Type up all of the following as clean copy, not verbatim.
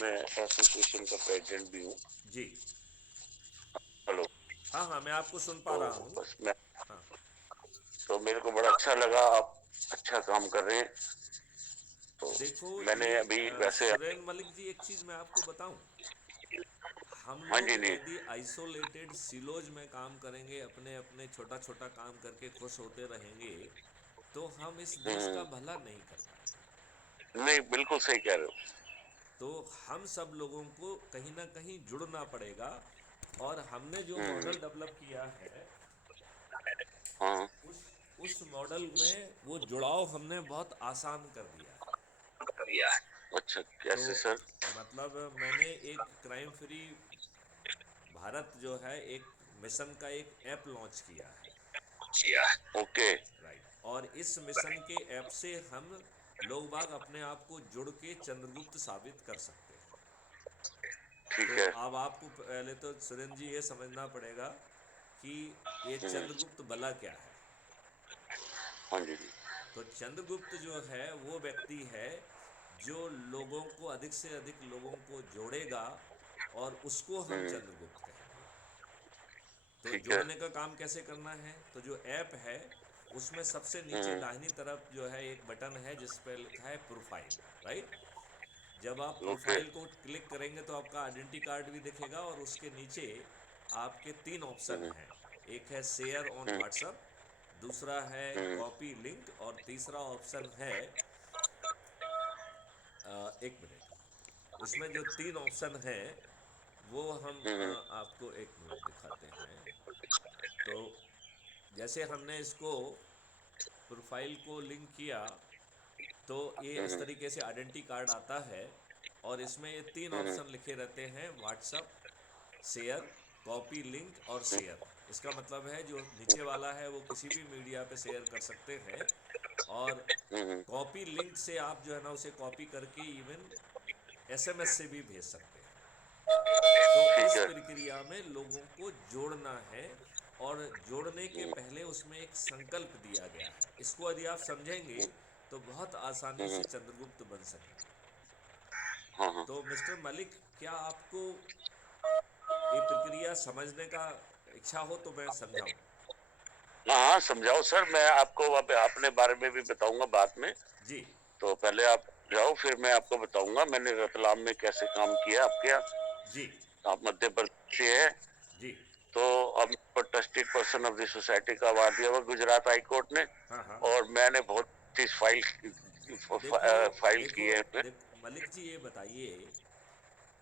मैं एसोसिएशन का प्रेसिडेंट भी हूँ। जी। हेलो। हाँ हाँ, मैं आपको सुन पा तो रहा हूँ। बस मैं, हाँ। तो मेरे को बड़ा अच्छा लगा, आप अच्छा काम कर रहे हैं। तो देखो, मैंने ये अभी वैसे, सुरेन मलिक जी, एक चीज़ मैं आपको बताऊं। हम हाँ लोग जी जी। यदि आइसोलेटेड सिलोज में काम करेंगे, अपने अपने छोटा छोटा काम करके खुश होते रहेंगे, तो हम इस देश का भला नहीं कर पाएंगे। नहीं, बिल्कुल सही कह रहे हो। तो हम सब लोगों को कहीं ना कहीं जुड़ना पड़ेगा। और हमने जो हम्म। मॉडल डेवलप किया है, हाँ। उस उस मॉडल में वो जुड़ाव हमने बहुत आसान कर दिया है। अच्छा, तो कैसे सर? मतलब मैंने एक क्राइम फ्री भारत जो है, एक मिशन का एक ऐप लॉन्च किया है। ओके। राइट। और इस मिशन के ऐप से हम लोग बाग अपने आप को जुड़ के चंद्रगुप्त साबित कर सकते हैं। तो ठीक है। अब आपको पहले तो सुरेंद्र जी ये समझना पड़ेगा कि ये चंद्रगुप्त भला क्या है। हाँ जी जी। तो चंद्रगुप्त जो है वो व्यक्ति है जो लोगों को, अधिक से अधिक लोगों को जोड़ेगा, और उसको हम चंद्रगुप्त कहेंगे। तो ठीक है। जोड़ने का काम कैसे करना है? तो जो ऐप है उसमें सबसे नीचे दाहिनी तरफ जो है एक बटन है जिस पर लिखा है प्रोफाइल। राइट। जब आप ओके। प्रोफाइल को क्लिक करेंगे तो आपका आइडेंटिटी कार्ड भी दिखेगा, और उसके नीचे आपके तीन ऑप्शन हैं। एक है शेयर ऑन व्हाट्सएप, दूसरा है कॉपी लिंक, और तीसरा ऑप्शन है, एक मिनट, उसमें जो तीन ऑप्शन हैं वो हम आपको एक मिनट दिखाते हैं। तो जैसे हमने इसको प्रोफाइल को लिंक किया, तो ये इस तरीके से आइडेंटिटी कार्ड आता है, और इसमें ये तीन ऑप्शन लिखे रहते हैं: व्हाट्सअप, शेयर, कॉपी लिंक और शेयर। इसका मतलब है जो नीचे वाला है वो किसी भी मीडिया पे शेयर कर सकते हैं, और कॉपी लिंक से आप जो है ना उसे कॉपी करके इवन एसएमएस से भी भेज सकते हैं। तो ठीक इस है। प्रक्रिया में लोगों को जोड़ना है, और जोड़ने के पहले उसमें एक संकल्प दिया गया है। इसको यदि आप समझेंगे तो बहुत आसानी से चंद्रगुप्त बन सकेंगे। हाँ हाँ। तो मिस्टर मलिक, क्या आपको ये प्रक्रिया समझने का इच्छा हो तो मैं समझाऊं? हाँ, समझाओ सर, मैं आपको अपने बारे में भी बताऊंगा बाद में। जी। तो पहले आप जाओ, फिर मैं आपको बताऊंगा मैंने रतलाम में कैसे काम किया आपके यहाँ। जी। आप मध्य प्रदेश से है। जी। तो अब trusted person of the society का अवार्ड दिया हुआ गुजरात हाई कोर्ट ने। हाँ हाँ। और मैंने बहुत चीज फाइल देखो फाइल की देखो है इसमें। देखो मलिक जी, ये बताइए,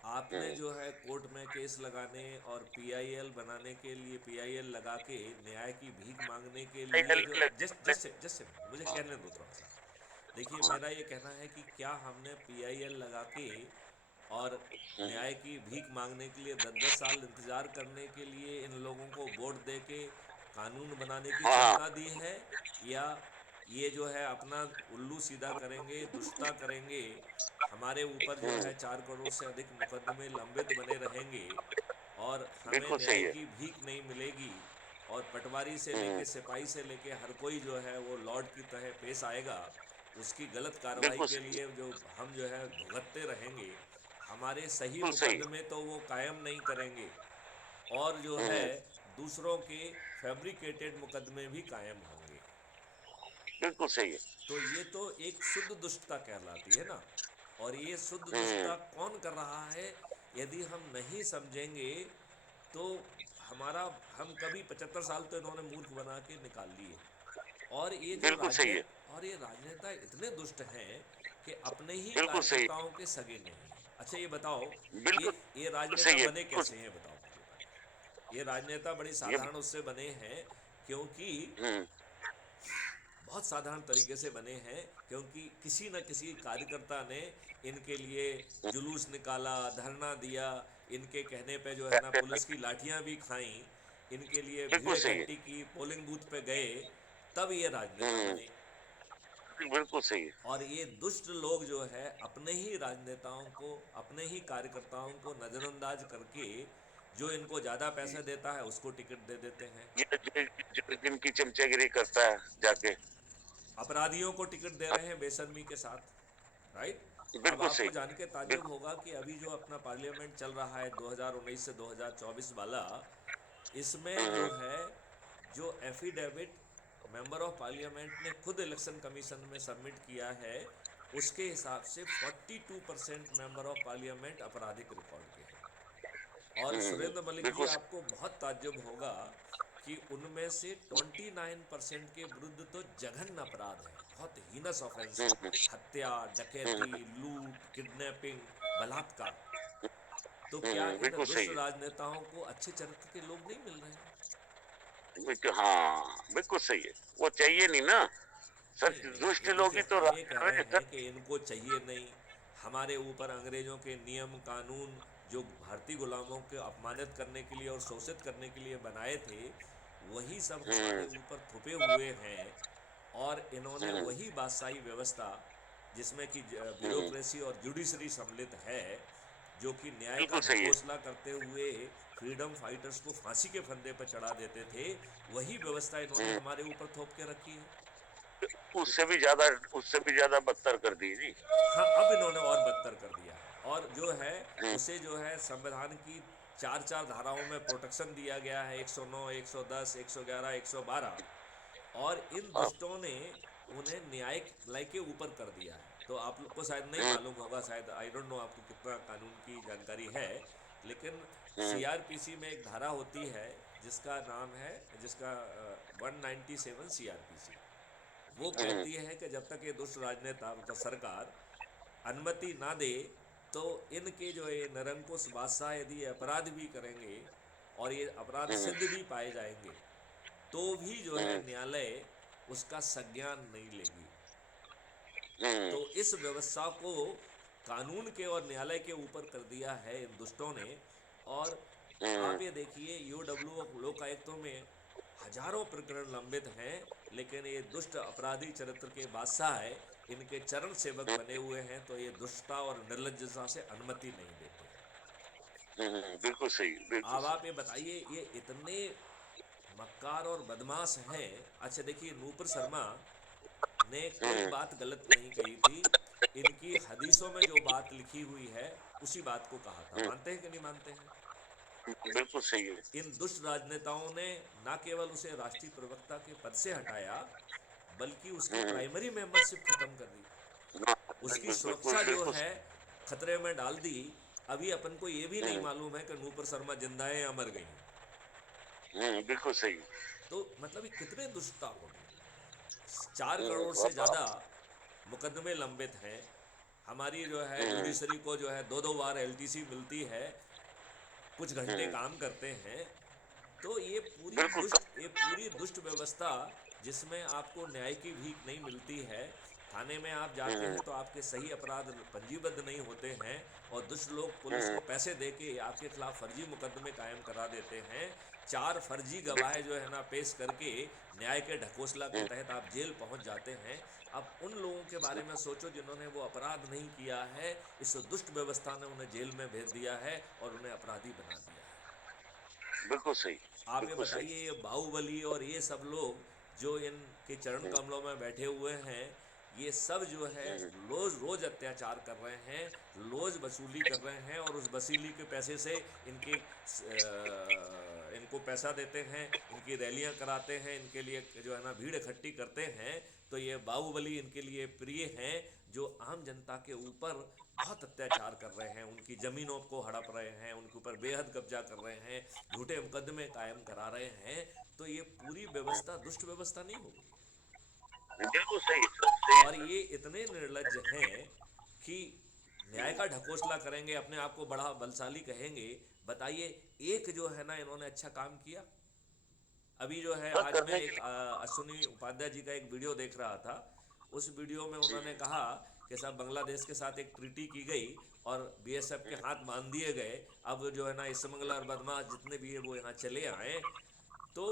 आपने जो है कोर्ट में केस लगाने और पीआईएल बनाने के लिए, पीआईएल लगा के न्याय की भीख मांगने के लिए, जो जस्ट जस्ट जस्ट मुझे कहने दो थोड़ा सा। देखिए, मेरा ये कहना है कि क्या हमने पीआईएल लगा के और न्याय की भीख मांगने के लिए 10-10 साल इंतजार करने के लिए इन लोगों को वोट दे के कानून बनाने की हाँ क्षमता दी है? या ये जो है अपना उल्लू सीधा करेंगे, दुष्टता करेंगे, हमारे ऊपर जो है 4 करोड़ से अधिक मुकदमे लंबित बने रहेंगे, और हमें बिल्कुल सही न्याय है। की भीख नहीं मिलेगी, और पटवारी से लेके सिपाही से लेके हर कोई जो है वो लॉर्ड की तरह पेश आएगा, उसकी गलत कार्रवाई बिल्कुल के सही। लिए जो हम जो है भुगतते रहेंगे, हमारे सही बिल्कुल सही। मुकदमे तो वो कायम नहीं करेंगे, और जो है दूसरों के फैब्रिकेटेड मुकदमे भी कायम होंगे। बिल्कुल सही है। तो ये तो एक शुद्ध दुष्टता कहलाती है ना। और ये शुद्ध हम्म। दुष्टता कौन कर रहा है? यदि हम नहीं समझेंगे तो हमारा, हम कभी 75 साल तो इन्होंने मूर्ख बना के निकाल लिए। और ये जो बिल्कुल सही है। ये राजनेता इतने दुष्ट हैं कि अपने ही बिल्कुल सही। कार्यकर्ताओं के सगे नहीं हैं। अच्छा ये बताओ, ये बिल्कुल ये राजनेता सही है। बने बिल्कुल। कैसे हैं, बताओ मुझे पहले। ये राजनेता बड़ी ये। साधारण उससे बने हैं, क्योंकि हम्म। बहुत साधारण तरीके से बने हैं, क्योंकि किसी न किसी कार्यकर्ता ने इनके लिए जुलूस निकाला, धरना दिया, इनके कहने पे जो है ना पुलिस की लाठियां भी खाई, इनके लिए भीड़ बिल्कुल सही है। इकट्ठी की, पोलिंग बूथ पे गए, तब ये राजनेता हम्म। बने। बिल्कुल सही है। और ये दुष्ट लोग जो है अपने ही राजनेताओं को, अपने ही कार्यकर्ताओं को नज़रअंदाज करके, जो इनको ज़्यादा पैसे देता है उसको टिकट दे देते हैं, जिनकी चमचागिरी करता है जाके। अपराधियों को टिकट दे रहे हैं बेशर्मी के साथ। राइट। अब बिल्कुल सही। आपको जान के ताज्जुब बिल्कुल। होगा कि अभी जो अपना पार्लियामेंट चल रहा है 2019 से 2024 वाला, इसमें जो हम्म है, जो एफिडेविट मेंबर ऑफ पार्लियामेंट ने खुद इलेक्शन कमीशन में सबमिट किया है, उसके हिसाब से 42% मेंबर ऑफ पार्लियामेंट आपराधिक रिकॉर्ड के हैं। और सुरेंद्र मलिक जी, बिल्कुल सही। आपको बहुत ताज्जुब होगा कि उनमें से 29% के विरुद्ध तो जघन्य अपराध हैं, बहुत हीनस ऑफेंस हैं। हम्म हत्या, डकैती, लूट, किडनैपिंग, बलात्कार। तो क्या इन बिल्कुल दुष्ट सही है। राजनेताओं को अच्छे चरित्र के लोग नहीं मिल रहे हैं? हाँ, बिल्कुल सही है। वो चाहिए नहीं ना सर, नहीं नहीं, दुष्ट ये लोग देखिए, ही तो हम राज ये कह कर रहे रहे हैं हैं सर। कि इनको चाहिए नहीं। हमारे ऊपर अंग्रेजों के नियम कानून, जो भारतीय गुलामों को अपमानित करने के लिए और शोषित करने के लिए बनाए थे, वही सब हमारे हम्म ऊपर थुपे हुए हैं। और इन्होंने हम्म वही बादशाही व्यवस्था, जिसमें कि हम्म, ब्यूरोक्रेसी और जुडिशरी सम्मिलित है, जो कि न्याय का बिल्कुल सही है। ढकोसला करते हुए फ्रीडम फाइटर्स को फांसी के फंदे पर चढ़ा देते थे, वही व्यवस्था इन्होंने हम्म, हमारे ऊपर थोप के रखी है। उससे भी ज्यादा बदतर कर दी जी। हाँ, अब इन्होंने और बदतर कर दिया है। और जो है, हम्म उसे जो है संविधान की चार चार धाराओं में प्रोटेक्शन दिया गया है, 109, 110, 111, 112। और इन हाँ, दुष्टों ने उन्हें न्यायिक लय के ऊपर कर दिया है। तो आप लोग को शायद नहीं हम्म मालूम होगा, शायद, आई डोंट नो आपको कितना कानून की जानकारी है, लेकिन हम्म सीआरपीसी में एक धारा होती है, जिसका नाम है, जिसका 197 सीआरपीसी। वो हम्म कहती है कि जब तक ये दुष्ट राजनेता, मतलब सरकार, अनुमति ना दे, तो इनके जो ये निरंकुश बादशाह यदि अपराध भी करेंगे और ये अपराध हम्म सिद्ध भी पाए जाएंगे, तो भी जो है हम्म न्यायालय उसका संज्ञान नहीं लेगी। हम्म तो इस व्यवस्था को कानून के और न्यायालय के ऊपर कर दिया है इन दुष्टों ने। और हम्म आप ये देखिए, यूडब्ल्यू लोकायुक्तों में हजारों प्रकरण लंबित हैं, लेकिन ये दुष्ट अपराधी चरित्र के बादशाह है, इनके चरण सेवक बने हुए हैं, तो ये दुष्टता और निर्लज्जता से अनुमति नहीं देते हैं। बिल्कुल सही, बिल्कुल अब सही। आप ये बताइए, ये इतने मक्कार और बदमाश हैं। अच्छा देखिए, नूपुर शर्मा ने कोई हम्म बात गलत नहीं कही थी। इनकी हदीसों में जो बात लिखी हुई है, उसी बात को कहा था। हम्म मानते हैं कि नहीं मानते हैं? बिल्कुल सही है। इन दुष्ट राजनेताओं ने न केवल उसे राष्ट्रीय प्रवक्ता के पद से हटाया, बल्कि उसकी हम्म प्राइमरी मेंबरशिप खत्म कर दी। हाँ, उसकी बिल्कुल बिल्कुल सुरक्षा जो बिल्कुल। है खतरे में डाल दी। अभी अपन को ये भी नहीं हम्म मालूम है कि नूपुर शर्मा जिंदा है या मर गई हैं। बिल्कुल सही। तो मतलब ये कितने दुष्टता होगी। 4 करोड़ से अब ज़्यादा मुकदमे लंबित हैं। हमारी जो है हम्म जुडिशरी को जो है दो दो बार एलटीसी मिलती है, कुछ घंटे हम्म काम करते हैं। तो बिल्कुल ये पूरी दुष्ट व्यवस्था, जिसमें आपको न्याय की भीख नहीं मिलती है। थाने में आप जाते हम्म हैं तो आपके सही अपराध पंजीबद्ध नहीं होते हैं, और दुष्ट लोग पुलिस हम्म को पैसे दे के आपके खिलाफ फर्जी मुकदमे कायम करा देते हैं। 4 फर्जी गवाह बिल्कुल जो है ना पेश करके न्याय के ढकोसला के हम्म तहत आप जेल पहुंच जाते हैं। अब उन लोगों के बारे में सोचो जिन्होंने वो अपराध नहीं किया है, इस दुष्ट व्यवस्था ने उन्हें जेल में भेज दिया है और उन्हें अपराधी बना दिया है। बिल्कुल सही। आप ये बिल्कुल सही। बताइए, ये बाहुबली और ये सब लोग जो इनके चरण हम्म कमलों में बैठे हुए हैं, ये सब जो है हम्म रोज रोज अत्याचार कर रहे हैं, रोज वसूली कर रहे हैं, और उस वसूली के पैसे से इनको पैसा देते हैं, इनकी रैलियां कराते हैं, इनके लिए जो है ना भीड़ इकट्ठी करते हैं। तो ये बाहुबली इनके लिए प्रिय हैं, जो आम जनता के ऊपर बहुत अत्याचार कर रहे हैं, उनकी ज़मीनों को हड़प रहे हैं, उनके ऊपर बेहद कब्जा कर रहे हैं, झूठे मुकदमे कायम करा रहे हैं। तो ये पूरी व्यवस्था दुष्ट व्यवस्था नहीं होगी? बिल्कुल सही सर, सही और सर। ये इतने निर्लज्ज हैं कि न्याय का ढकोसला करेंगे, अपने आप को बड़ा बलशाली कहेंगे। बताइए, एक जो है ना इन्होंने अच्छा काम किया? अभी जो है, हाँ, आज मैं करने के एक लिए। अश्विनी उपाध्याय जी का एक वीडियो देख रहा था। उस वीडियो में उन्होंने हम्म कहा कि साहब, बांग्लादेश के साथ एक ट्रीटी की गई और बीएसएफ के हाथ बांध दिए गए। अब जो है ना स्मगलर और बदमाश जितने भी है वो यहाँ चले आए। तो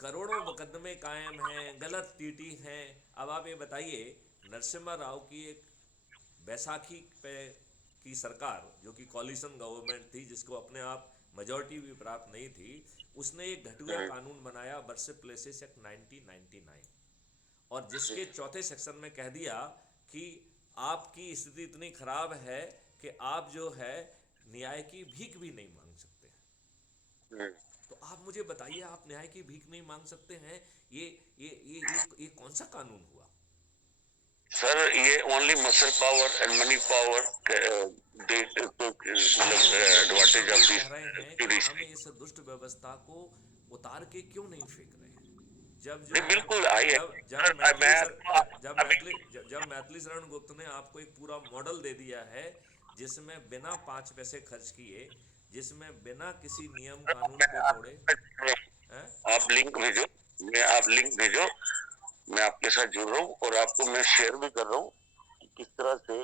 करोड़ों मुकदमे कायम हैं, गलत टीटी हैं। अब आप ये बताइए, नरसिम्हा राव की एक बैसाखी पे की सरकार, जो कि कॉलिशन गवर्नमेंट थी, जिसको अपने आप मेजॉरिटी भी प्राप्त नहीं थी, उसने एक घटिया हम्म कानून बनाया, वर्शिप प्लेसेस एक्ट 1999। और जिसके चौथे सेक्शन में कह दिया कि आपकी स्थिति इतनी खराब है कि आप जो है न्याय की भीख भी नहीं मांग सकते। हम्म। तो आप मुझे बताइए, आप न्याय की भीख नहीं मांग सकते हैं, ये कौन सा कानून हुआ? सर ये only muscle power and money power मतलब एडवांटेज हम ये ऑफ कह रहे हैं द कि हम जुडिशरी। इस दुष्ट व्यवस्था को उतार के क्यों नहीं फेंक रहे हैं? जब जो नहीं है, बिल्कुल आई है जब सर, मैथिली मैं सर तो अभी जब मैथिली शरण गुप्त ने आपको एक पूरा मॉडल दे दिया है, जिसमें बिना 5 पैसे खर्च किए, जिसमें बिना किसी नियम कानून को तोड़े, हैं? आप लिंक भेजो, आप लिंक भेजो, मैं आपके साथ जुड़ रहा हूँ और आपको मैं शेयर भी कर रहा हूँ कि किस तरह से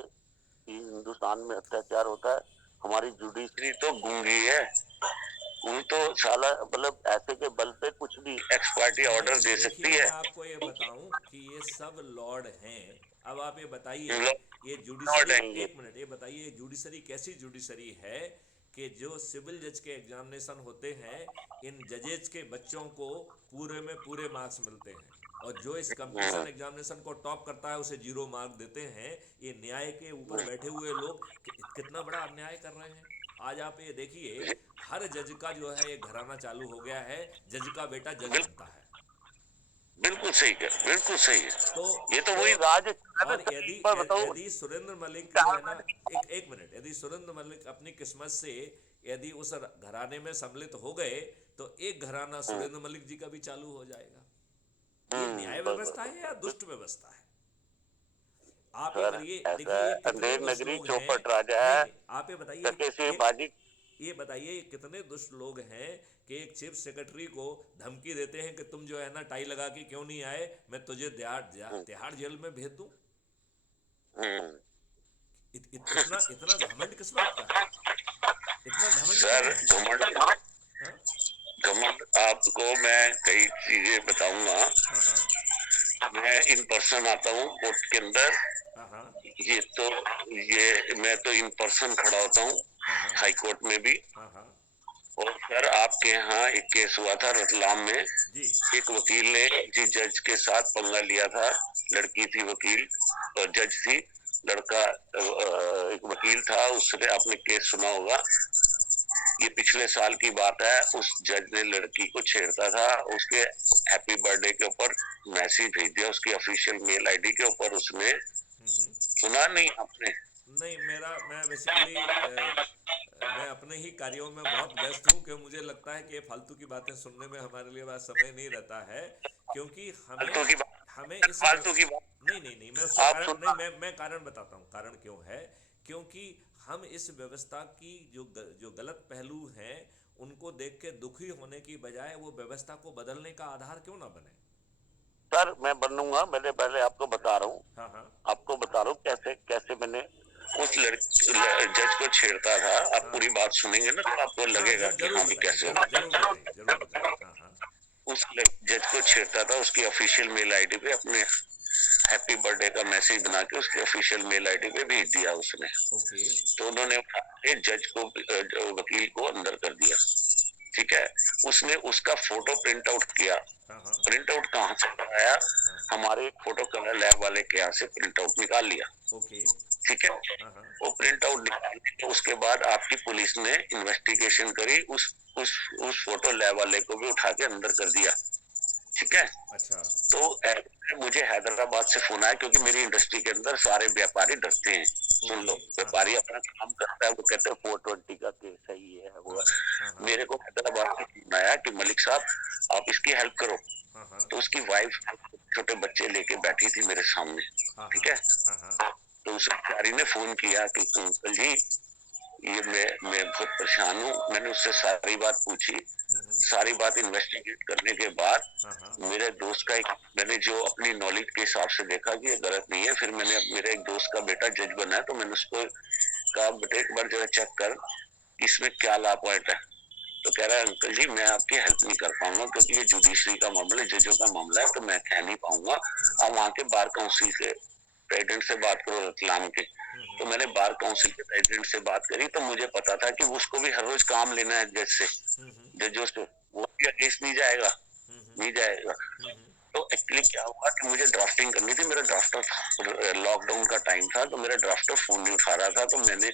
हिंदुस्तान में अत्याचार होता है। हमारी जुडिशरी तो गूंगी है, वो तो साला मतलब ऐसे के बल पे कुछ भी एक्स पार्टी ऑर्डर नहीं, दे देखिए, सकती मैं है। आपको ये बताऊं कि ये सब लॉर्ड हैं। अब आप ये बताइए, ये लौट जुडिशरी, आएंगे। एक मिनट, ये बताइए, जुडिशरी कैसी जुडिशरी है कि जो सिविल जज के एग्जामिनेशन होते हैं, इन जजेज के बच्चों को पूरे में पूरे मार्क्स मिलते हैं, और जो इस कंपटीशन एग्जामिनेशन को टॉप करता है उसे 0 मार्क देते हैं। ये न्याय के ऊपर बैठे हुए लोग कितना बड़ा अन्याय कर रहे हैं। आज आप ये देखिए, हर जज का जो है ये घराना चालू हो गया है, जज का बेटा जज बनता है। बिल्कुल सही है, बिल्कुल सही है। तो ये तो तो वही राज है ना और सर, यदि एक बार बताओ। यदि सुरेंद्र मलिक जो है ना, एक एक मिनट, यदि सुरेंद्र मलिक अपनी किस्मत से यदि उस घराने में सम्मिलित हो गए, तो एक घराना सुरेंद्र मलिक जी का भी चालू हो जाएगा। ये न्याय बस बस व्यवस्था बस है या बस। दुष्ट व्यवस्था है? आप ये सर करिए, ऐसा देखिए, है, ये कितने अंधेर दुष्ट नगरी लोग हैं। चौपट राजा नहीं है, नहीं, आप ये बताइए, टके से ये बाजी। ये बताइए, ये कितने दुष्ट लोग हैं कि एक चीफ सेक्रेटरी को धमकी देते हैं कि तुम जो है ना टाई लगा के क्यों नहीं आए, मैं तुझे तिहाड़ जेल में भेज दूं। हम्म। इतना इतना घमंड किस बात का है? इतना घमंड क्यों सर है? घमंड, हाँ घमंड आपको मैं कई चीजें बताऊंगा। हाँ हाँ मैं इन पर्सन आता हूँ कोर्ट के अंदर। हाँ हाँ ये तो ये मैं तो इन पर्सन खड़ा होता हूँ हाँ हाँ हाई कोर्ट में भी। हाँ हाँ। और सर आपके यहाँ एक केस हुआ था रतलाम में, जी। एक वकील ने जी जज के साथ पंगा लिया था। लड़की थी वकील और जज थी, लड़का एक वकील था। उसने आपने केस सुना होगा, ये पिछले साल की बात है। उस जज ने लड़की को छेड़ता था, उसके हैप्पी बर्थडे के ऊपर मैसेज भेज दिया, उसकी ऑफिशियल मेल आईडी के ऊपर उसने। हम्म। सुना नहीं आपने? नहीं, मैं बेसिकली मैं अपने ही कार्यों में बहुत व्यस्त हूँ, क्योंकि मुझे लगता है कि ये फालतू की बातें सुनने में हमारे लिए बस समय नहीं रहता है, क्योंकि फालतू की बात, हमें फालतू की बात नहीं नहीं नहीं, मैं उसका आप कारण नहीं, सुनना। मैं कारण बताता हूँ, कारण क्यों है। क्योंकि हम इस व्यवस्था की जो गलत पहलू हैं, उनको देख के दुखी होने की बजाय वो व्यवस्था को बदलने का आधार क्यों ना बने। सर मैं बनूंगा, मैंने पहले आपको बता रहा हूँ, हाँ हाँ आपको बता रहा हूँ कैसे कैसे मैंने उस जज को छेड़ता था। आप हाँ पूरी बात सुनेंगे ना तो आपको हाँ, लगेगा कि जरूर हाँ भी बताइए, कैसे जरूर होगा। जरूर बताइए, जरूर बताइए। हाँ हाँ। उस जज को छेड़ता था, उसकी ऑफिशियल मेल आईडी पे अपने हैप्पी बर्थडे का मैसेज बना के उसकी ऑफिशियल मेल आईडी पे भेज दिया उसने। ओके। तो उन्होंने जज को वकील को अंदर कर दिया। ठीक है, उसने उसका फोटो प्रिंट आउट किया। हाँ हाँ प्रिंट आउट कहाँ से आया? हाँ। हमारे फोटो कलर लैब वाले के यहाँ से प्रिंट आउट निकाल लिया। ओके। ठीक है, हाँ हाँ। वो प्रिंट आउट निकालने के उसके बाद आपकी पुलिस ने इन्वेस्टिगेशन करी, उस फोटो लैब वाले को भी उठा के अंदर कर दिया। ठीक है, अच्छा। तो मुझे हैदराबाद से फोन आया, क्योंकि मेरी इंडस्ट्री के अंदर सारे व्यापारी डरते हैं। सुन ओके। लो, हाँ हाँ व्यापारी अपना काम करता है, वो कहते हैं 420 का केस है, ये है वो हाँ है। हाँ हाँ मेरे को हैदराबाद से फोन आया कि मलिक साहब आप इसकी हेल्प करो। हाँ हाँ तो उसकी वाइफ छोटे बच्चे लेके बैठी थी मेरे सामने। हाँ ठीक है, हाँ हाँ तो उस बेचारी ने फोन किया कि अंकल जी ये मैं बहुत परेशान हूँ। मैंने उससे सारी बात पूछी। सारी बात इन्वेस्टिगेट करने के बाद हाँ हाँ मेरे दोस्त का एक, मैंने जो अपनी नॉलेज के हिसाब से देखा कि ये गलत नहीं है, फिर मैंने मेरे एक दोस्त का बेटा जज बना है, तो मैंने उसको कहा बेटे एक बार जरा चेक कर इसमें क्या ला पॉइंट है। तो कह रहा है अंकल जी मैं आपकी हेल्प नहीं कर पाऊंगा, क्योंकि ये जुडिशरी का मामला है, जजों का मामला है, तो मैं कह नहीं पाऊंगा। आप वहाँ के बार काउंसिल के प्रेसिडेंट से बात करो रतलाम के। तो मैंने बार काउंसिल के प्रेसिडेंट से बात करी, तो मुझे पता था कि उसको भी हर रोज काम लेना है जज से, जजों से, वो भी अगेंस्ट नहीं जाएगा, नहीं जाएगा। तो एक्चुअली क्या हुआ कि मुझे ड्राफ्टिंग करनी थी, मेरा ड्राफ्टर लॉकडाउन का टाइम था, तो मेरा ड्राफ्टर फोन नहीं उठा रहा था, तो मैंने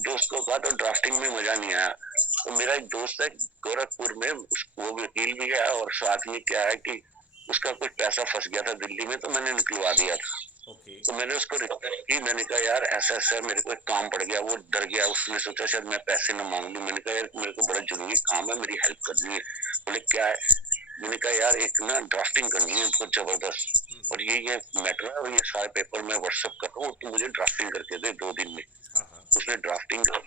दोस्त को कहा, तो ड्राफ्टिंग में मजा नहीं आया। तो मेरा एक दोस्त है गोरखपुर में, वो वकील भी है, और साथ में क्या है कि उसका कुछ पैसा फंस गया था दिल्ली में, तो मैंने निकलवा दिया था। ओके। तो मैंने उसको रिक्वेस्ट की, मैंने कहा यार ऐसा ऐसा मेरे को एक काम पड़ गया। वो डर गया, उसने सोचा शायद मैं पैसे न मांग लूं। मैंने कहा यार मेरे को बड़ा जरूरी काम है, मेरी हेल्प करनी है। बोले क्या है? मैंने कहा यार एक ना ड्राफ्टिंग करनी है बहुत जबरदस्त, और ये मैटर है, और ये सारे पेपर मैं व्हाट्सअप कर रहा हूँ, तो मुझे ड्राफ्टिंग करके दे 2 दिन में। हाँ हाँ। उसने ड्राफ्टिंग कर,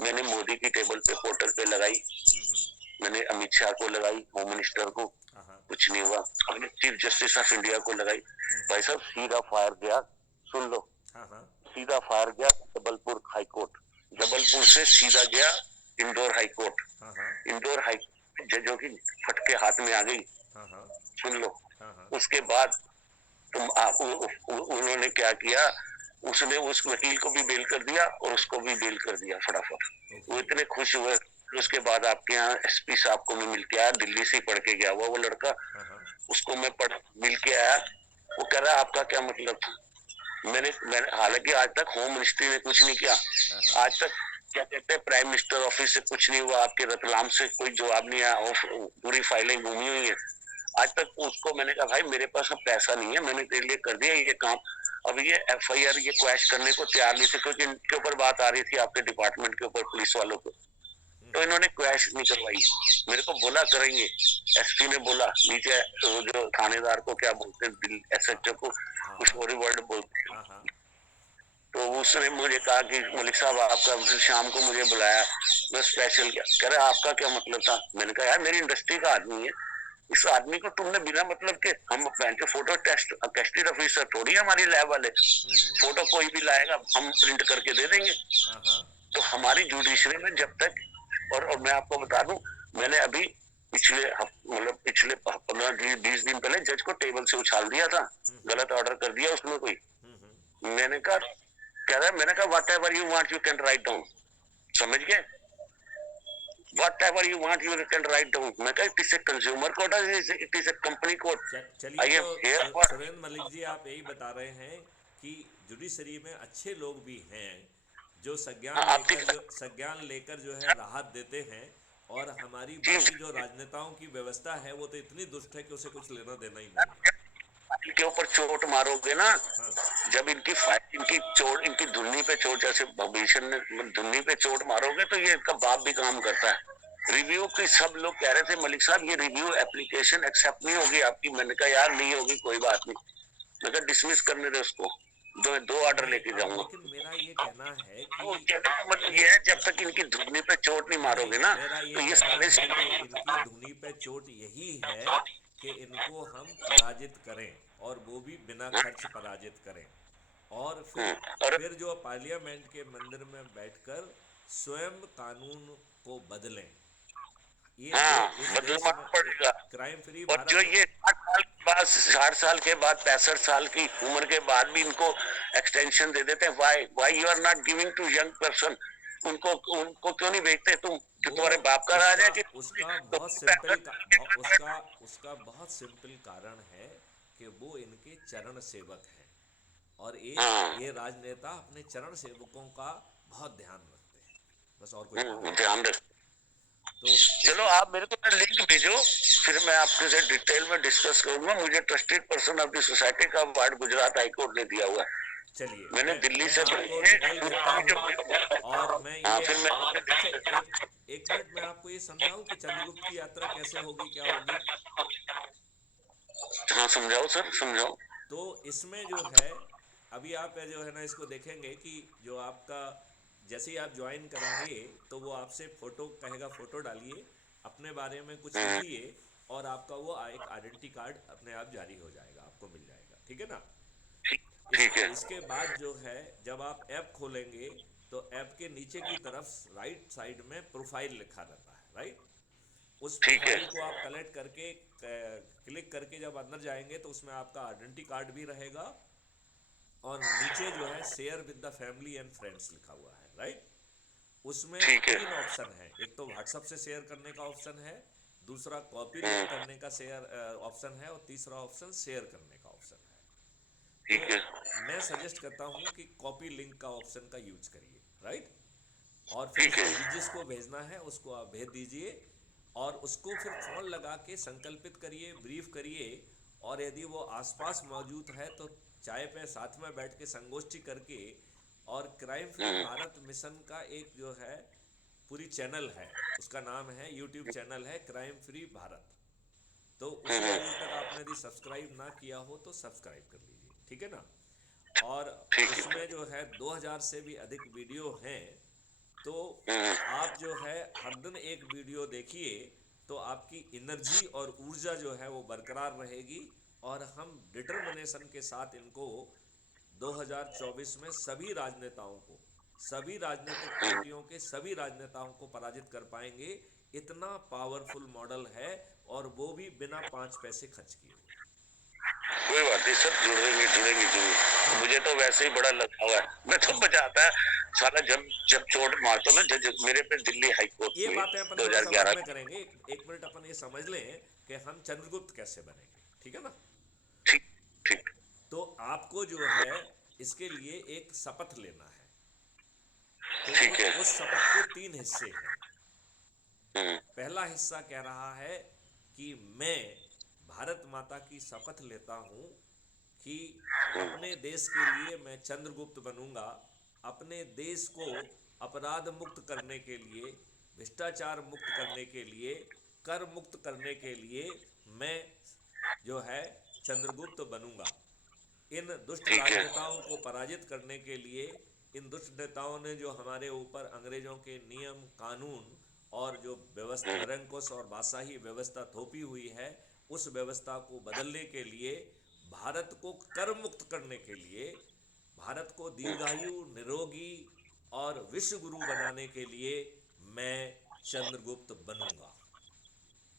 मैंने मोदी की टेबल पे पोर्टल पे लगाई, हम्म। मैंने अमित शाह को लगाई, होम मिनिस्टर को, हाँ हाँ। कुछ नहीं हुआ। मैंने चीफ जस्टिस ऑफ इंडिया को लगाई, हम्म। भाई साहब सीधा फायर गया। सुन लो, हाँ हाँ। सीधा फायर गया जबलपुर हाई कोर्ट, जबलपुर से सीधा गया इंदौर हाई कोर्ट, हाँ हाँ। इंदौर हाई कोर्ट जजों की फटके हाथ में आ गई। हाँ हाँ। सुन लो, हाँ हाँ। उसके बाद उन्होंने क्या किया, उसने उस वकील को भी बेल कर दिया और उसको भी बेल कर दिया फटाफट। वो ओके। इतने खुश हुए। उसके बाद आपके यहाँ एसपी साहब को मैं मिल के आया, दिल्ली से ही पढ़ के गया हुआ वो लड़का, हाँ हाँ। उसको मैं पढ़ मिल के आया। वो कह रहा आपका क्या मतलब था? मैंने हालांकि आज तक होम मिनिस्ट्री ने कुछ नहीं किया, हाँ हाँ। आज तक क्या कहते हैं प्राइम मिनिस्टर ऑफिस से कुछ नहीं हुआ, आपके रतलाम से कोई जवाब नहीं आया, और पूरी फाइलें घूमी हुई है आज तक। उसको मैंने कहा भाई मेरे पास अब पैसा नहीं है, मैंने तेरे लिए कर दिया ये काम, अब ये एफआईआर ये क्वैश करने को तैयार नहीं थे, क्योंकि इनके ऊपर बात आ रही थी आपके डिपार्टमेंट के ऊपर, पुलिस वालों को, तो इन्होंने क्वैश नहीं करवाई। मेरे को बोला करेंगे, एसपी ने बोला नीचे, वो जो थानेदार को क्या बोलते हैं, एसएचओ को हाँ कुछ हाँ। और वर्ड बोलते हैं, हाँ हाँ। तो उसने मुझे कहा कि मलिक साहब आपका, फिर शाम को मुझे बुलाया, मैं स्पेशल क्या कह रहा आपका क्या मतलब था? मैंने कहा यार मेरी इंडस्ट्री का आदमी है, इस आदमी को तुमने बिना मतलब के, हम फोटो टेस्ट टेस्टेड ऑफिसर थोड़ी है हमारी लैब वाले, हम्म। फोटो कोई भी लाएगा हम प्रिंट करके दे देंगे। हाँ हाँ। तो हमारी जुडिशरी में जब तक, और मैं आपको बता दूं, मैंने अभी मतलब पिछले 15-20 दिन पहले जज को टेबल से उछाल दिया था, गलत ऑर्डर कर दिया उसमें कोई। मैंने कहा, कह रहा है, मैंने कहा whatever you want you can write down, समझ गए? Whatever you want you can write down. मैं कहा it is a consumer code, it is a company code, चलिए, आई तो am here for. Surendra Malik ji, आप यही बता रहे हैं कि जुडिशरी में अच्छे लोग भी हैं जो आपकी संज्ञान लेकर जो है राहत देते हैं, और हमारी बाकी जो राजनेताओं की व्यवस्था है वो तो इतनी दुष्ट है कि उसे कुछ लेना देना ही नहीं है। इनके ऊपर चोट मारोगे ना, हाँ। जब इनकी चोट, इनकी धुन्नी पे चोट, जैसे भविष्य ने धुन्नी पे चोट मारोगे, तो ये इनका बाप भी काम करता है। रिव्यू की सब लोग कह रहे थे मलिक साहब ये रिव्यू एप्लीकेशन एक्सेप्ट नहीं होगी आपकी। मैंने कहा यार नहीं होगी, कोई बात नहीं, मैं कहा डिसमिस करने दे उसको, दो ऑर्डर नहीं, लेके अब जाऊंगा। लेकिन मेरा ये कहना है कि कहने का मतलब ये है जब तक इनकी धुन्नी पे चोट नहीं नहीं, मारोगे ना, मेरा ये तो ये कहना साले है कि इनकी धुनी पे चोट यही है कि इनको हम पराजित करें, और वो भी बिना खर्च पराजित करें, और और फिर जो पार्लियामेंट के मंदिर में बैठकर स्वयं कानून को बदलें। ये इस देश बदलना में पड़ेगा। क्राइम फ्री और जो भारत। ये 60 साल के बाद 65 साल की उम्र के बाद भी इनको एक्सटेंशन दे देते हैं, why you are not giving to young person, उनको उनको क्यों नहीं भेजते तुम, कि वो तुम्हारे बाप का राज है उसका कि उसका तो बहुत सिंपल उसका बहुत सिंपल कारण है कि वो इनके चरण सेवक हैं, और हाँ ये राजनेता अपने चरण सेवकों का बहुत ध्यान रखते हैं, बस और कोई कारण नहीं। ध्यान रख। तो चलो इसके आप मेरे को लिंक भेजो, फिर मैं आपके से डिटेल में डिस्कस करूंगा। मुझे trusted person of the society का अवार्ड गुजरात हाईकोर्ट ने दिया हुआ है। चलिए, मैंने दिल्ली मैं से आपको डिटेल देता हूँ, और मैं हाँ ये फिर आपको, अच्छा, मैं एक एक मिनट में आपको ये समझाऊं कि चंद्रगुप्त की यात्रा कैसे होगी, क्या होगी। हाँ समझाओ सर समझाओ। तो इसमें जो है, अभी आप जो है ना इसको देखेंगे कि जो आपका, जैसे ही आप ज्वाइन करेंगे तो वो आपसे फोटो कहेगा, फोटो डालिए, अपने बारे में कुछ लिखिए, और आपका वो एक आइडेंटिटी कार्ड अपने आप जारी हो जाएगा, आपको मिल जाएगा, ठीक है ना। ठीक है। इसके बाद जो है, जब आप ऐप खोलेंगे तो ऐप के नीचे की तरफ राइट साइड में प्रोफाइल लिखा रहता है, राइट। उस ठीक है। प्रोफाइल को आप कलेक्ट करके क्लिक करके जब अंदर जाएंगे तो उसमें आपका आइडेंटिटी कार्ड भी रहेगा, और नीचे जो है share with the family and friends लिखा हुआ है, राइट। उसमें ठीक है। तीन ऑप्शन है, एक तो व्हाट्सएप से शेयर करने का ऑप्शन है, दूसरा कॉपी लिंक करने का शेयर ऑप्शन है, और तीसरा ऑप्शन शेयर करने का ऑप्शन है। ठीक है। तो मैं सजेस्ट करता हूं कि कॉपी लिंक का ऑप्शन का यूज करिए, राइट। और फिर ठीक है। उसको जिस जिसको भेजना है उसको आप भेज दीजिए, और उसको फिर फोन लगा के संकल्पित करिए, ब्रीफ करिए। और यदि वो आसपास मौजूद है तो चाय पे साथ में बैठ के संगोष्ठी करके, और क्राइम फ्री हम्म। भारत मिशन का एक जो है पूरी चैनल है, उसका नाम है, यूट्यूब चैनल है क्राइम फ्री भारत। तो उसे हम्म। अभी तक आपने यदि सब्सक्राइब ना किया हो तो सब्सक्राइब कर लीजिए, ठीक है ना। और ठीक है। उसमें जो है 2000 से भी अधिक वीडियो हैं। तो हम्म। आप जो है हर दिन एक वीडियो देखिए, तो आपकी एनर्जी और ऊर्जा जो है वो बरकरार रहेगी। और हम डिटर्मिनेशन के साथ इनको 2024 में सभी राजनीतिक पार्टियों के सभी राजनेताओं को पराजित कर पाएंगे। इतना पावरफुल मॉडल है, और वो भी बिना 5 पैसे खर्च किए हुए। कोई बात नहीं सर, जुड़ेंगे जुड़ेंगे जरूर। हाँ, मुझे तो वैसे ही बड़ा लगा हुआ है, मैं तो हाँ, मजा आता है साला जब जब चोट मारता हूँ ना। जब जब मेरे पे दिल्ली हाई कोर्ट ये में बातें अपन थोड़ा सा बाद 2011। में करेंगे। एक मिनट अपन ये समझ लें कि हम चंद्रगुप्त कैसे बनेंगे, ठीक है ना। ठीक। ठीक। तो आपको जो है इसके लिए एक शपथ लेना है। तो ठीक है। उस शपथ के 3 हिस्से हैं। हम्म। पहला हिस्सा कह रहा है कि मैं भारत माता की शपथ लेता हूं कि अपने देश के लिए मैं चंद्रगुप्त बनूंगा। अपने देश को अपराध मुक्त करने के लिए, भ्रष्टाचार मुक्त करने के लिए, कर मुक्त करने के लिए मैं जो है चंद्रगुप्त बनूंगा। इन दुष्ट ठीक है। राजनेताओं को पराजित करने के लिए, इन दुष्ट नेताओं ने जो हमारे ऊपर अंग्रेजों के नियम कानून और जो व्यवस्था, हम्म। निरंकुश और बादशाही व्यवस्था थोपी हुई है, उस व्यवस्था को बदलने के लिए, भारत को कर मुक्त करने के लिए, भारत को दीर्घायु, निरोगी और विश्व गुरु बनाने के लिए मैं चंद्रगुप्त बनूंगा।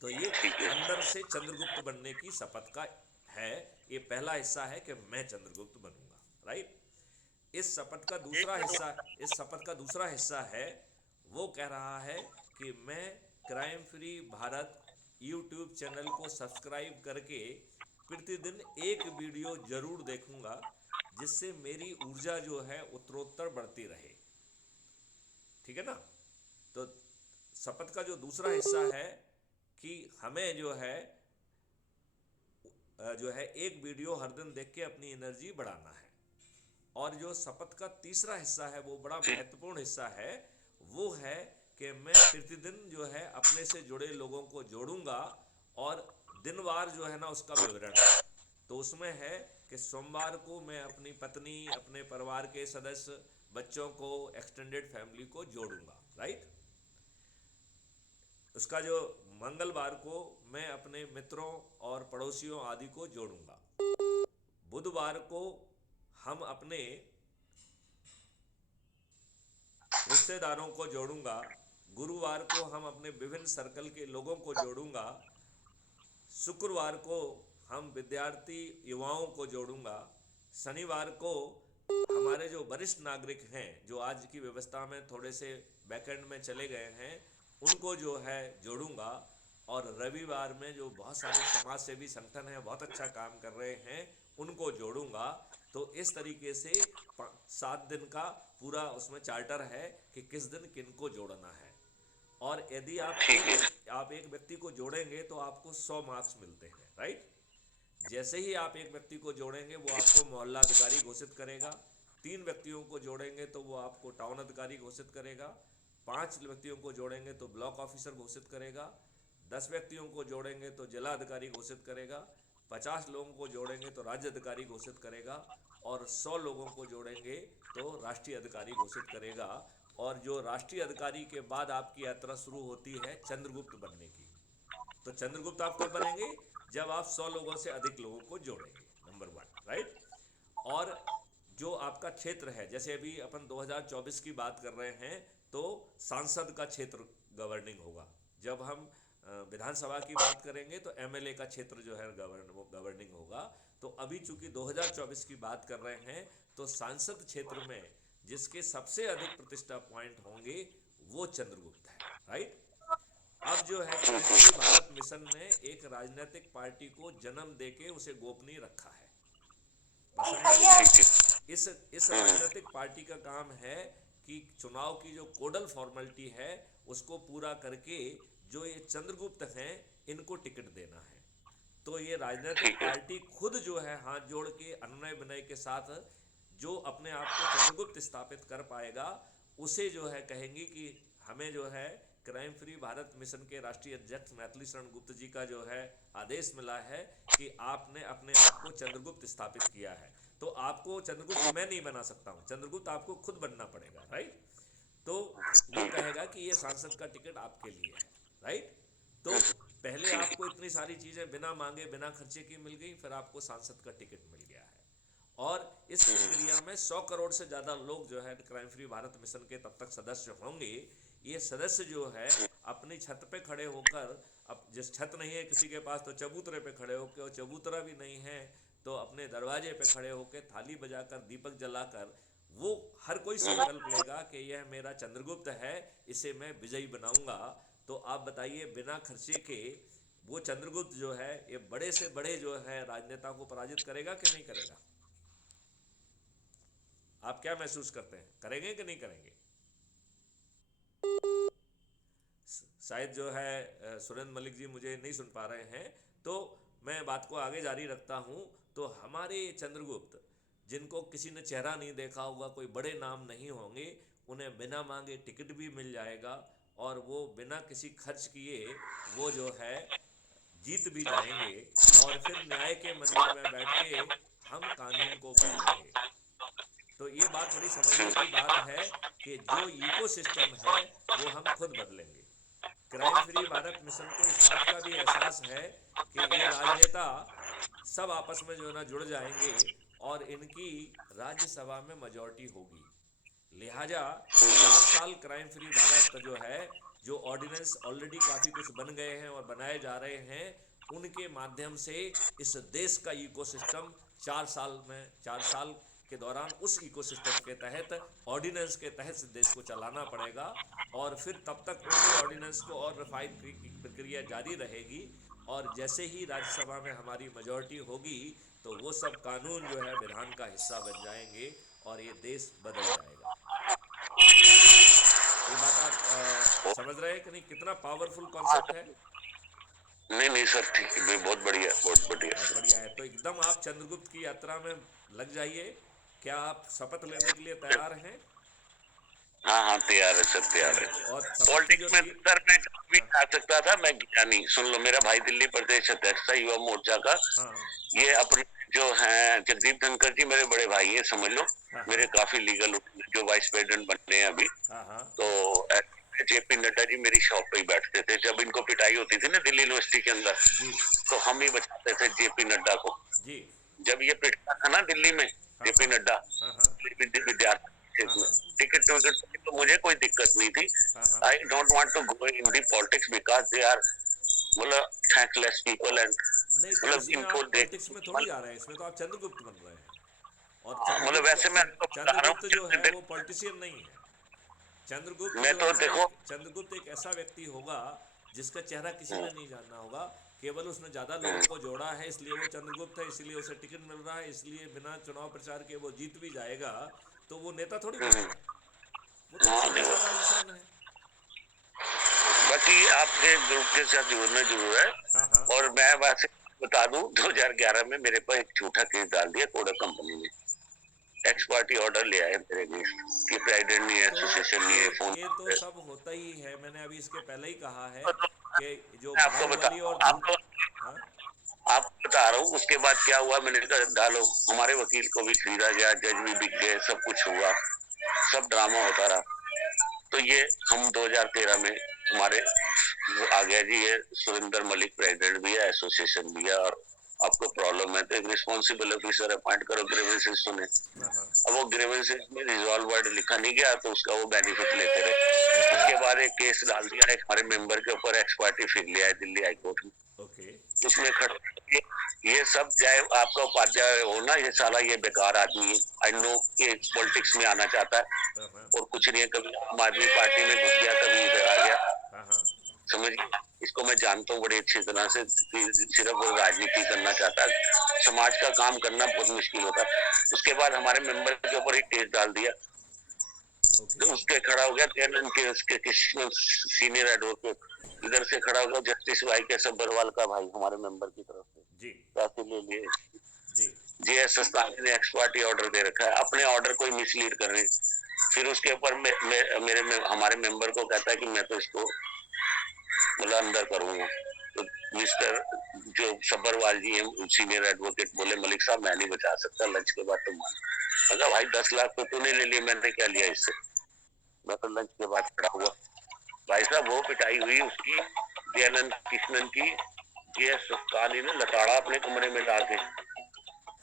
तो ये ठीक है। अंदर से चंद्रगुप्त बनने की शपथ का है। ये पहला हिस्सा है कि मैं चंद्रगुप्त बनूंगा, राइट। इस शपथ का एक दूसरा मिनट हिस्सा इस शपथ का दूसरा हिस्सा है, वो कह रहा है कि मैं crime free Bharat YouTube channel को सब्सक्राइब करके प्रतिदिन एक वीडियो जरूर देखूंगा, जिससे मेरी ऊर्जा जो है उत्तरोत्तर बढ़ती रहे, ठीक है ना। तो शपथ का जो दूसरा हिस्सा है कि हमें जो है एक वीडियो हर दिन देख के अपनी एनर्जी बढ़ाना है। और जो शपथ का तीसरा हिस्सा है वो बड़ा ठीक। महत्वपूर्ण हिस्सा है। वो है कि मैं प्रतिदिन जो है अपने से जुड़े लोगों को जोड़ूंगा, और दिनवार जो है ना उसका विवरण है। तो उसमें है कि सोमवार को मैं अपनी पत्नी, अपने परिवार के सदस्य, बच्चों को, एक्सटेंडेड फैमिली को जोड़ूंगा, राइट। उसका जो मंगलवार को मैं अपने मित्रों और पड़ोसियों आदि को जोड़ूंगा। बुधवार को हम अपने रिश्तेदारों को जोड़ूंगा। गुरुवार को हम अपने विभिन्न सर्कल के लोगों को जोड़ूंगा। शुक्रवार को हम विद्यार्थी युवाओं को जोड़ूंगा। शनिवार को हमारे जो वरिष्ठ नागरिक हैं, जो आज की व्यवस्था में थोड़े से बैकएंड में चले गए हैं, उनको जो है जोड़ूंगा। और रविवार में जो बहुत सारे समाज सेवी संगठन हैं, बहुत अच्छा काम कर रहे हैं, उनको जोड़ूंगा। तो इस तरीके से 7 दिन का पूरा उसमें चार्टर है कि किस दिन किनको जोड़ना है। और यदि ठीक है। आप एक व्यक्ति को जोड़ेंगे तो आपको 100 मार्क्स मिलते हैं, राइट। जैसे ही आप एक व्यक्ति को जोड़ेंगे वो आपको मोहल्ला अधिकारी घोषित करेगा। 3 व्यक्तियों को जोड़ेंगे तो वो आपको टाउन अधिकारी घोषित करेगा। 5 व्यक्तियों को जोड़ेंगे तो ब्लॉक ऑफिसर घोषित करेगा। 10 व्यक्तियों को जोड़ेंगे तो जिला अधिकारी घोषित करेगा। 50 लोगों को जोड़ेंगे तो राज्य अधिकारी घोषित करेगा। और 100 लोगों को जोड़ेंगे तो राष्ट्रीय अधिकारी घोषित करेगा। और जो राष्ट्रीय अधिकारी के बाद आपकी यात्रा शुरू होती है चंद्रगुप्त बनने की। तो चंद्रगुप्त आप कब बनेंगे? जब आप 100 लोगों से अधिक लोगों को जोड़ेंगे, नंबर 1, राइट। और जो आपका क्षेत्र है, जैसे अभी अपन 2024 की बात कर रहे हैं, तो सांसद का क्षेत्र गवर्निंग होगा। जब हम विधानसभा की बात करेंगे तो एमएलए का क्षेत्र जो है गवर्निंग होगा। तो अभी चूंकि 2024 की बात कर रहे हैं, तो सांसद क्षेत्र में जिसके सबसे अधिक प्रतिष्ठा पॉइंट होंगे वो चंद्रगुप्त है, राइट। अब जो है क्राइम फ्री भारत मिशन ने एक राजनीतिक पार्टी को जन्म देके उसे गोपनीय रखा है। बात समझ आ रही है? ठीक है। इस राजनीतिक पार्टी का काम है कि चुनाव की जो कोडल फॉर्मेलिटी है उसको पूरा करके जो ये चंद्रगुप्त हैं इनको टिकट देना है। तो ये राजनीतिक ठीक है। पार्टी खुद जो है हाथ जोड़ के अनुनय विनय के साथ जो अपने आप को चंद्रगुप्त स्थापित कर पाएगा उसे जो है कहेंगी कि हमें जो है क्राइम फ्री भारत मिशन के राष्ट्रीय अध्यक्ष मैथिली शरण गुप्त जी का जो है आदेश मिला है कि आपने अपने आप को चंद्रगुप्त स्थापित किया है, तो आपको चंद्रगुप्त मैं नहीं बना सकता हूँ, चंद्रगुप्त आपको खुद बनना पड़ेगा, राइट। तो वो कहेगा कि ये सांसद का टिकट आपके लिए है, राइट। तो पहले आपको इतनी सारी चीज़ें बिना मांगे बिना खर्चे की मिल गई, फिर आपको सांसद का टिकट मिल गया है। और इस प्रक्रिया में 100 करोड़ से ज़्यादा लोग जो है क्राइम फ्री भारत मिशन के तब तक सदस्य होंगे। ये सदस्य जो है अपनी छत पे खड़े होकर, अब जिस छत नहीं है किसी के पास तो चबूतरे पे खड़े होकर, और चबूतरा भी नहीं है तो अपने दरवाजे पे खड़े होकर थाली बजाकर दीपक जलाकर वो हर कोई संकल्प लेगा कि यह मेरा चंद्रगुप्त है, इसे मैं विजयी बनाऊंगा। तो आप बताइए बिना खर्चे के वो चंद्रगुप्त जो है ये बड़े से बड़े जो है राजनेता को पराजित करेगा कि नहीं करेगा? आप क्या महसूस करते हैं, करेंगे कि नहीं करेंगे? शायद जो है सुरेंद्र मलिक जी मुझे नहीं सुन पा रहे हैं, तो मैं बात को आगे जारी रखता हूं। तो हमारे चंद्रगुप्त जिनको किसी ने चेहरा नहीं देखा होगा, कोई बड़े नाम नहीं होंगे, उन्हें बिना मांगे टिकट भी मिल जाएगा और वो बिना किसी खर्च किए वो जो है जीत भी जाएंगे। और फिर न्याय के मंदिर में बैठ के हम कानून को बनाएंगे। तो ये बात बड़ी समझने की बात है कि जो इकोसिस्टम है वो हम खुद बदलेंगे। क्राइम फ्री भारत मिशन को इस बात का भी एहसास है कि ये राजनेता सब आपस में जो है ना जुड़ जाएंगे और इनकी राज्यसभा में मेजॉरिटी होगी। लिहाजा 4 साल क्राइम फ्री भारत जो है, जो ऑर्डिनेंस ऑलरेडी काफ़ी कुछ बन गए हैं और बनाए जा रहे हैं, उनके माध्यम से इस देश का इकोसिस्टम 4 साल के दौरान उस इकोसिस्टम के तहत ऑर्डिनेंस के तहत देश को चलाना पड़ेगा। और फिर तब तक उन्हीं ऑर्डिनेंस को और रिफाइन की प्रक्रिया जारी रहेगी। और जैसे ही राज्यसभा में हमारी मेजॉरिटी होगी तो वो सब कानून जो है विधान का हिस्सा बन जाएंगे और ये देश बदल जाएगा। ये बात आप समझ रहे हैं कि नहीं? कितना पावरफुल कॉन्सेप्ट है। नहीं नहीं सर, ठीक है, बहुत बढ़िया, बहुत बढ़िया। बहुत बढ़िया है। तो एकदम आप चंद्रगुप्त की यात्रा में लग जाइए। क्या आप शपथ लेने के लिए तैयार हैं? हाँ हाँ तैयार है सर, तैयार है। और पॉलिटिक्स में सर मैं कभी आ सकता था, मैं गया नहीं। सुन लो, मेरा भाई दिल्ली प्रदेश अध्यक्ष था युवा मोर्चा का। ये अपने जो है जगदीप धनखड़ जी मेरे बड़े भाई है, समझ लो। मेरे काफी लीगल जो वाइस प्रेसिडेंट बनने हैं अभी। तो जेपी नड्डा जी मेरी शॉप पे ही बैठते थे जब इनको पिटाई होती थी ना दिल्ली यूनिवर्सिटी के अंदर, तो हम ही बचाते थे जेपी नड्डा को। जब ये पिटता था ना दिल्ली में जेपी नड्डा विद्यार्थी, टिकट तो मुझे कोई दिक्कत नहीं थी। I don't want to go in the politics because they are मतलब थैंकलेस पीपल एंड मतलब इनको पॉलिटिक्स में थोड़ी आ रहे हैं, इसमें तो आप चंद्रगुप्त बन रहे हैं। और मतलब वैसे मैं चंद्रगुप्त जो है वो पॉलिटिशियन नहीं है। चंद्रगुप्त मैं तो देखो, चंद्रगुप्त एक ऐसा व्यक्ति होगा जिसका चेहरा किसी ने नहीं जानना होगा, केवल उसने ज्यादा लोगों को जोड़ा है इसलिए वो चंद्रगुप्त है, इसलिए उसे टिकट मिल रहा है, इसलिए बिना चुनाव प्रचार के वो जीत भी जाएगा। तो वो नेता थोड़ी बनेगा, वो तो सीधा साधा इंसान है। बाकी आपके ग्रुप के साथ जुड़ना जरूर है। और मैं वैसे बता दूं 2011 में मेरे पर एक झूठा केस डाल दिया कोडक कंपनी ने। एक्स पार्टी ऑर्डर ले आए मेरे अगेंस्ट कि प्रेसिडेंट नहीं है, एसोसिएशन नहीं है, फोन। ये तो सब होता ही है। मैंने अभी इसके पहले ही कहा है कि जो आपको बता रहा हूँ उसके बाद क्या हुआ। मैंने कहा डालो, हमारे वकील को भी खरीदा गया, जज भी बिक गए, सब कुछ हुआ, सब ड्रामा होता रहा। तो ये हम 2013 में हमारे आ गया जी, ये सुरेंद्र मलिक प्रेसिडेंट भी है, एसोसिएशन भी है, और आपको प्रॉब्लम है तो एक रिस्पॉन्सिबल ऑफिसर अपॉइंट करो, ग्रीवेंसेस सुने। अब वो ग्रीवेंसेस में रिजॉल्व वर्ड लिखा नहीं गया तो उसका वो बेनिफिट लेते रहे। उसके बाद एक केस डाल दिया एक हमारे मेंबर के ऊपर, एक्स पार्टी फिर लिया है दिल्ली हाई कोर्ट में। उसमें ये सब चाहे आपका उपाध्याय हो ना, ये साला ये बेकार आदमी है। आई नो कि पॉलिटिक्स में आना चाहता है और कुछ नहीं है, कभी आम आदमी पार्टी में घुस गया, कभी इधर आ गया। समझिए, इसको मैं जानता हूँ बड़ी अच्छी तरह से, सिर्फ वो राजनीति करना चाहता है, समाज का काम करना बहुत मुश्किल होता है। उसके बाद हमारे मेंबर के ऊपर एक केस डाल दिया, ओके। तो उसके खड़ा हो गया के उसके कृष्ण सीनियर एडवोकेट, इधर से खड़ा हो गया जस्टिस वाई के सब्बरवाल का भाई, हमारे मेंबर की तरफ से जी पैसे ले लिए। जी जीएस अस्तानी ने एक्सपर्टी ऑर्डर दे रखा है, अपने ऑर्डर को मिसलीड कर रहे हैं। फिर उसके ऊपर हमारे मेंबर को कहता है कि मैं तो इसको मतलब अंदर करूंगा। तो मिस्टर जो सब्बरवाल जी हैं सीनियर एडवोकेट बोले मलिक साहब मैं नहीं बचा सकता, लंच के बाद तुम आना। भाई 10 लाख तो तूने ले लिए, मैंने क्या लिया इससे, मैं तो लंच के बाद खड़ा हुआ। भाई साहब वो पिटाई हुई उसकी, दयानंद कृष्णन की, जीएस अस्तानी ने लताड़ा अपने कमरे में ला के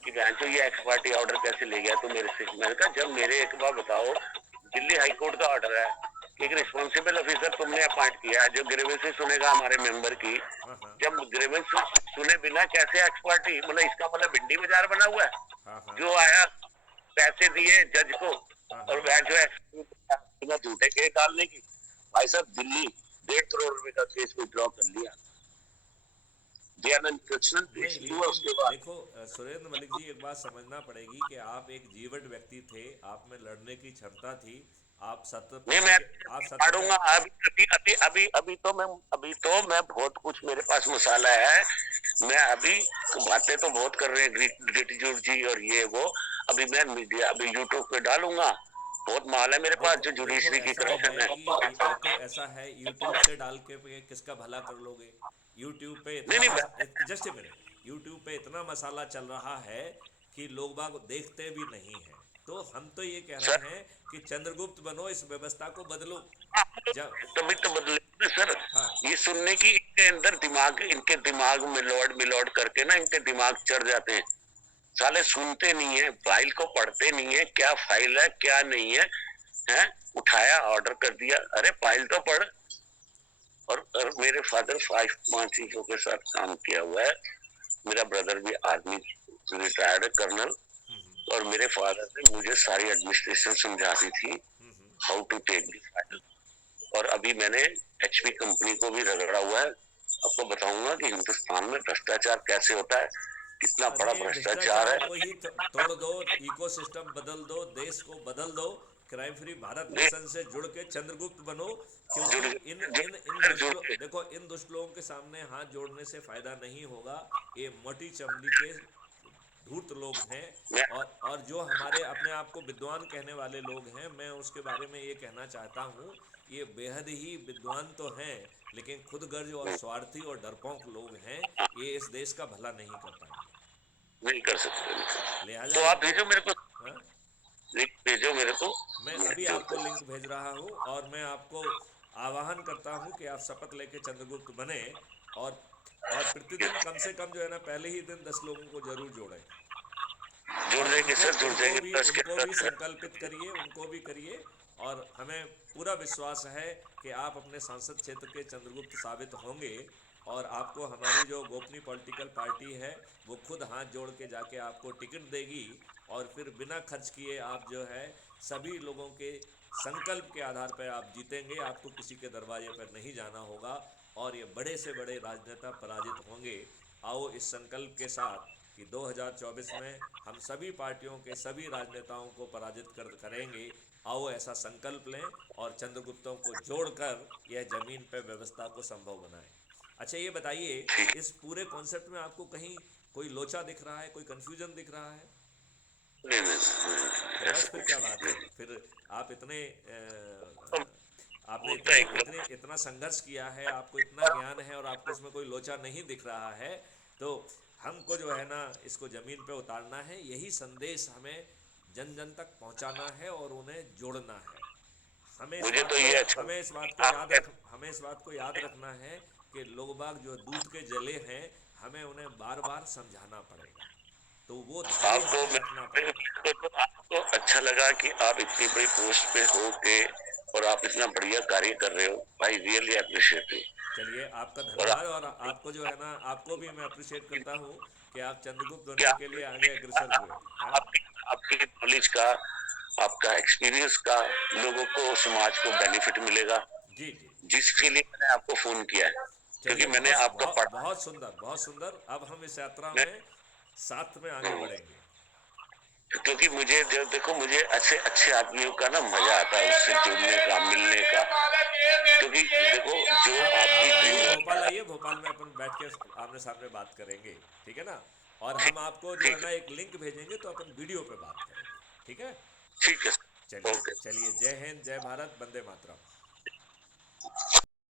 कि तो ये एक्स पार्टी ऑर्डर कैसे ले गया तो मेरे से। मैंने कहा जब मेरे, एक बार बताओ, दिल्ली हाई कोर्ट का ऑर्डर है, एक रिस्पॉन्सिबल ऑफिसर तुमने अपॉइंट किया है जो ग्रीवेंसेस सुनेगा हमारे मेंबर की, हाँ हाँ जब ग्रीवेंस सुने बिना कैसे एक्स पार्टी, मतलब इसका मतलब भिंडी बाजार बना हुआ है। हाँ हाँ जो आया पैसे दिए जज को, हाँ और हाँ। वह जो है बिना झूठे केस डालने की, भाई साहब दिल्ली 1.5 करोड़ रुपए का केस विड्रॉ कर लिया, दयानंद कृष्णन नहीं, पेश हुआ लेकिन उसके बाद। देखो सुरेंद्र मलिक जी, एक बात समझना पड़ेगी कि आप एक जीवट व्यक्ति थे, आप में लड़ने की क्षमता थी, आप सत्य नहीं पक्ष मैं के, आप सत्य पे। फाड़ूंगा अभी तो मैं बहुत कुछ मेरे पास मसाला है। मैं अभी बातें तो बहुत कर रहे हैं ग्रेटिट्यूड जी और ये वो, अभी मैं मीडिया अभी यूट्यूब पे डालूंगा, बहुत माल है मेरे पास देखो जो देखो जुडिशरी की ऐसा है करप्शन है। कि देखो ऐसा है, यूट्यूब से डाल के किसका भला कर लोगे? यूट्यूब पे नहीं इतना नहीं जस्ट ए मिनट, यूट्यूब पे इतना मसाला चल रहा है कि लोग बाग देखते भी नहीं हैं। तो हम तो ये कह रहे सर, हैं कि चंद्रगुप्त बनो, इस व्यवस्था को बदलो। जब तभी तो बदले ना सर। हाँ ये सुनने की इनके अंदर दिमाग, इनके दिमाग में मिलोड मिलोड करके ना इनके दिमाग चढ़ जाते हैं, साले सुनते नहीं है, फाइल को पढ़ते नहीं है, क्या फाइल है क्या नहीं है, हैं? उठाया ऑर्डर कर दिया, अरे फाइल तो पढ़। और मेरे फादर 5 चीजों के साथ काम किया हुआ है, मेरा ब्रदर भी आर्मी रिटायर्ड है कर्नल, और मेरे फादर ने मुझे सारी एडमिनिस्ट्रेशन समझाती थी, how to take the file. और अभी मैंने एचपी कंपनी को भी रगड़ा हुआ है, आपको बताऊंगा कि हिंदुस्तान में भ्रष्टाचार कैसे होता है, कितना बड़ा अरे भ्रष्टाचार भ्रष्टाचार है। को ही तोड़ दो, इकोसिस्टम बदल दो, देश को बदल दो, क्राइम फ्री भारत नहीं, मिशन से जुड़ के चंद्रगुप्त बनो। क्योंकि जुड़ इन जुड़ इन इन जुड़ दुष्ट जुड़ के देखो, इन दुष्ट लोगों के सामने हाथ जोड़ने से फायदा नहीं होगा। ये मोटी चमड़ी के धूर्त लोग हैं। मैं और जो हमारे अपने आप को विद्वान कहने वाले लोग हैं, मैं उसके बारे में ये कहना चाहता हूँ, ये बेहद ही विद्वान तो हैं, लेकिन खुदगर्ज और स्वार्थी और डरपोक लोग हैं। ये इस देश का भला नहीं कर पाएंगे। नहीं कर सकते। लिहाजा तो आप इनको, भेजो मेरे को, हाँ, लिंक भेजो मेरे को, मैं मैं अभी आपको जो लिंक भेज रहा हूँ, और मैं आपको आह्वान करता हूँ कि आप शपथ लेके चंद्रगुप्त बने। और और प्रतिदिन कम से कम जो है ना, पहले ही दिन 10 लोगों को जरूर जोड़ें। जुड़ और जाएंगे उनको सर, जुड़ उनको जाएंगे भी 10 के उनको भी 10। संकल्पित करिए, उनको भी करिए। और हमें पूरा विश्वास है कि आप अपने सांसद क्षेत्र के चंद्रगुप्त साबित होंगे। और आपको हमारी जो गोपनीय पॉलिटिकल पार्टी है, वो खुद हाथ जोड़ के जाके आपको टिकट देगी। और फिर बिना खर्च किए आप जो है, सभी लोगों के संकल्प के आधार पर आप जीतेंगे। आपको किसी के दरवाजे पर नहीं जाना होगा, और ये बड़े से बड़े राजनेता पराजित होंगे। आओ इस संकल्प के साथ कि 2024 में हम सभी पार्टियों के सभी राजनेताओं को पराजित करेंगे। आओ ऐसा संकल्प लें और चंद्रगुप्तों को जोड़कर यह जमीन पर व्यवस्था को संभव बनाएं। अच्छा ये बताइए, इस पूरे कॉन्सेप्ट में आपको कहीं कोई लोचा दिख रहा है, कोई कंफ्यूजन दिख रहा है? नहीं नहीं नहीं, तो बस ऐसा फिर कुछ क्या बात है, नहीं। फिर आप इतने अब आपने होता है इतने एकदम। इतने इतना संघर्ष किया है, आपको इतना ज्ञान है, और आपको इसमें कोई लोचा नहीं दिख रहा है। तो हमको जो है ना, इसको ज़मीन पे उतारना है, यही संदेश हमें जन जन तक पहुंचाना है और उन्हें जोड़ना है। मुझे तो ये अच्छा आप हमें इस बात को याद रखना है कि लोग बाग जो दूध के जले हैं, हमें उन्हें बार बार समझाना पड़ेगा। तो वो धैर्य आपको हमें रखना पड़ेगा। आपको अच्छा लगा कि आप इतनी बड़ी पोस्ट पे हो के और आप इतना बढ़िया कार्य कर रहे हो, भाई रियली अप्रिशिएट। चलिए, आपका और धन्यवाद। और आपको जो है ना, आपको भी मैं अप्रिशिएट करता हूँ कि आप चंद्रगुप्त बनने क्या के लिए आगे अग्रसर हुए। हाँ आपकी आपकी नॉलेज का, आपका एक्सपीरियंस का लोगों को, समाज को बेनिफिट मिलेगा। जी जी। जिसके लिए मैंने आपको फोन किया है, क्योंकि चलिए, मैंने बहुत आपका बहुत पढ़ा बहुत सुंदर, बहुत सुंदर। अब हम इस यात्रा है। में साथ में आगे हम्म, बढ़ेंगे। क्योंकि मुझे जो देखो, मुझे अच्छे अच्छे आदमियों का ना मजा आता है उससे जुड़ने का, मिलने का। क्योंकि देखो, जो आपकी आप आइए, भोपाल जिम्मेदारी। आइए, भोपाल में अपन बैठ के आमने सामने बात करेंगे, ठीक है ना? और हम ठीक आपको जो है ठीक ना है। एक लिंक भेजेंगे, तो अपन वीडियो पे बात करेंगे, ठीक है? ठीक है। चलिए ओके। चलिए, जय हिंद, जय भारत, वंदे मातरम।